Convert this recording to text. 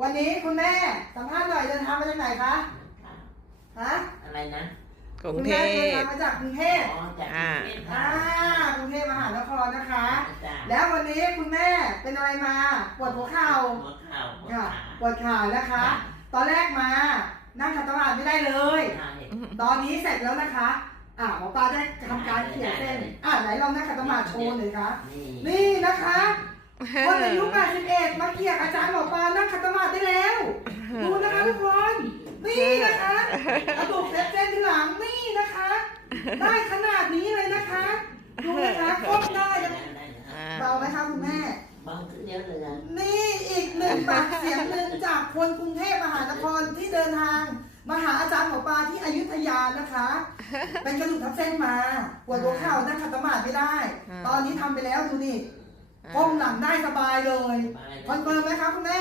วันนี้คุณแม่สัมภาษณ์หน่อยเดินทางมาจากไหนคะฮะอะไรนะกรุงคุณเทแม่เดินพทางมาจากกรุงเทพอ๋อจากอ่าอ่ากรุงเทพมหานครนะคะ จ้ะแล้ววันนี้คุณแม่เป็นอะไรมาปวดหัวเข่าหัวเข่าหัวค่ะ ขาปวดขานะคะ ตอนแรกมานั่งขัดสมาธิไม่ได้เลย ใช่ ตอนนี้เสร็จแล้วนะคะ อ่าหมอปลาได้ทำการเขียนเส้น อ่าไหนลองนั่งขัดสมาธิโชว์หน่อยคะนี่นี่นะคะ คนอายุ81มาเกี่ยกับอาจารย์หมอปลานั่งขัดสมาธิได้แล้ว ดูนะคะทุกคน นี่นะคะ กระดูกเส้นเส้นที่หลังนี่นะคะ ได้ขนาดนี้เลยนะคะดูนะคะก้มได้นะอ่าเบาไหมคะคุณแม่เบาขึ้นเยอะเลยนะนี่อีกหนึ่งปากเสียงหนึ่งจากคนกรุงเทพมหานครที่เดินทางมาหาอาจารย์หมอปลาที่อยุธยานะคะ เป็นกระดูกทับเส้นมาปวดหัวเข่านั่งขัดสมาธิไม่ได้ ตอนนี้ทำไปแล้วดูนี่ก้มหลังได้สบายเลยสบายคอนเฟิร์มไหมคะคุณแม่